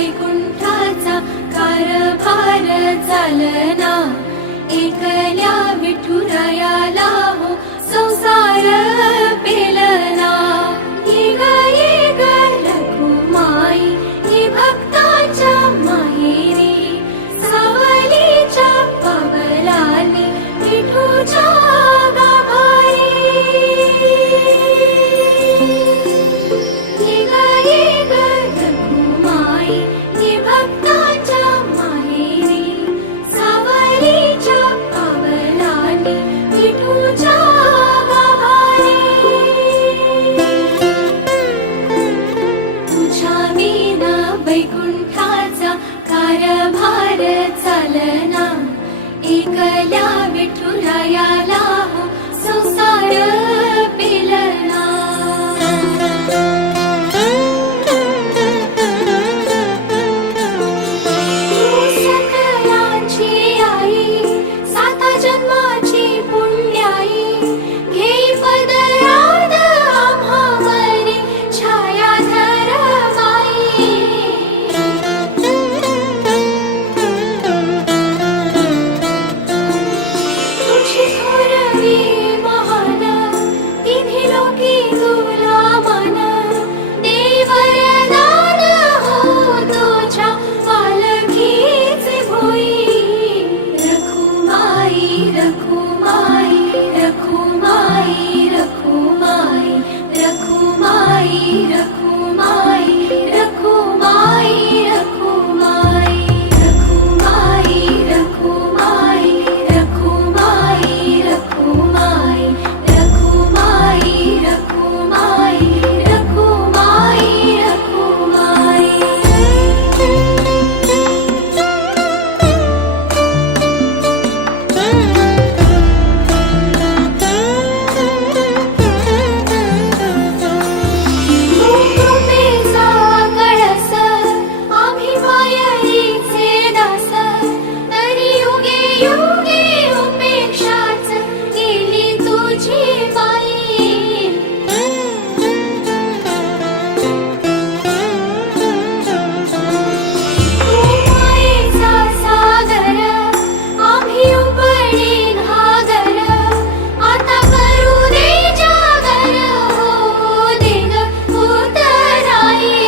वैकुंठाचा कारभार चालना, एकल्या विठुरायाला हो संसार पेलना। ये ग रखुमाई ही भक्ताच्या माहेरी, सावलीच्या पावलांनी विठूच्या गाभारी। ये ग रखुमाई ही भक्ताच्या माहेरी, सावलीच्या पावलांनी विठूच्या गाभारी। तुझ्या विना वैकुंठाचा कारभार चालना, एकल्या विठुरायाला हो संसार पेलना। सकलांची आई, साता जन्माची पुण्याई, घेई पदरात आम्हावरी छायाधर माई। तुझी थोरवी महान, तिन्ही लोकी तुला मान, देई वरदान हो तुझ्या पालखीचे भोई। रखुमाई रखुमाई रखुमाई रखुमाई रखुमाई रखुमाई रखुमाई रखुमाई रखुमाई रखुमाई रखुमाई रखुमाई रखुमाई रखुमाई रखुमाई रखुमाई। कृपेचा कळस आम्ही मायेचे दास, तरी युगे युगे उपेक्षाच केली तुझी बाई। तू मायेचा सागर आम्ही उपडी घागर, आता करू दे जागर हो दे ग उतराई।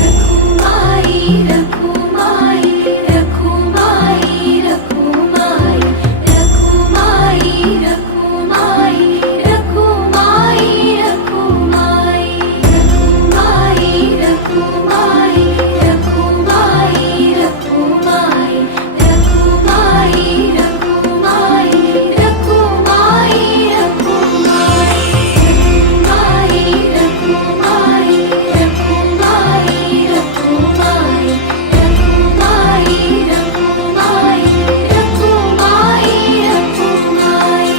रखुमाई रखुमाई रखुमाई रखुमाई रखुमाई रखुमाई रखुमाई रखुमाई रखुमाई रखुमाई रखुमाई रखुमाई रखुमाई रखुमाई रखुमाई रखुमाई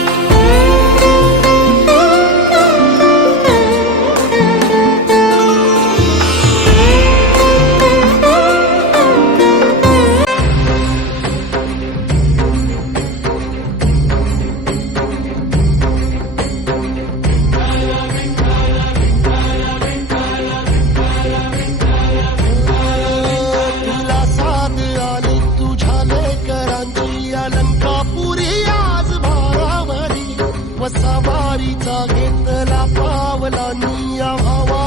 तुला साथ आली तुझ्या लेकरांची, अलंकापुरी आज भारावरी, वसावारीचा घेतला पावलांनी या भावा